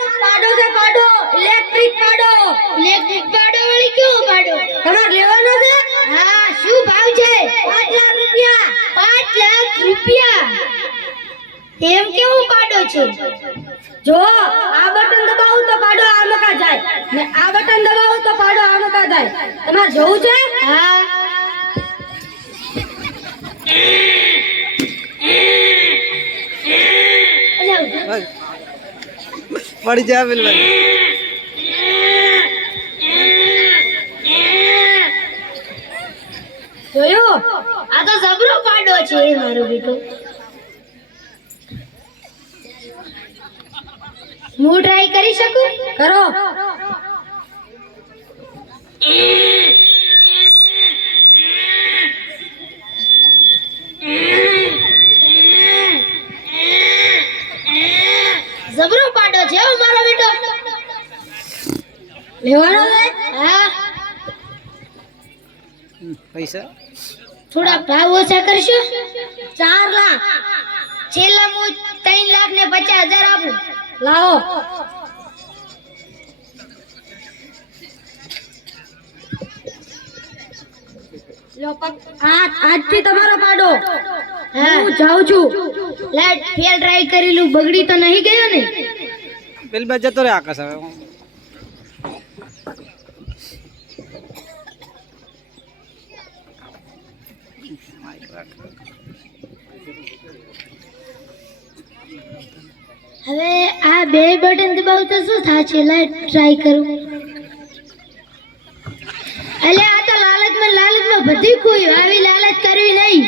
પાડો કે પાડો ઇલેક્ટ્રિક પાડો. ઇલેક્ટ્રિક પાડો વળી કેવો પાડો? તમારે લેવાનો છે? હા શું ભાવ છે? પાંચ લાખ રૂપિયા. પાંચ લાખ રૂપિયા? એમ કેવું પાડો છે? જો આ બટન દબાવું તો પાડો આમકા જાય. ને આ બટન દબાવું તો પાડો આમકા જાય. તમારે જોવું છે? હા. અલા, પડી જાય જોયું? આ તો જબરો પાડો છે મારો બેટો. હું ટ્રાય કરી શકું? કરો. જબરો પાડો છે હો મારો બેટો. લેવાનો છે હા. પૈસા? થોડા ભાવ ઓછા કરશો? ચાર લાખ. છેલ્લા હું ત્રણ લાખ ને પચાસ હજાર આપું. લાવો. આજથી તમારો પાડો. હા હું. જાઉં છું. લાઈટ ફેલ ટ્રાય કરેલું બગડી તો નહીં ગયો ને? પેલી બાજુ જતો રે આકાશ હવે. હવે આ બે બટન દબાવું તો શું થશે? લાઈટ ટ્રાય કરું. એટલે આ તો લાલચમાં લાલચમાં બધી કોઈ આવી લાલચ કરવી નહીં.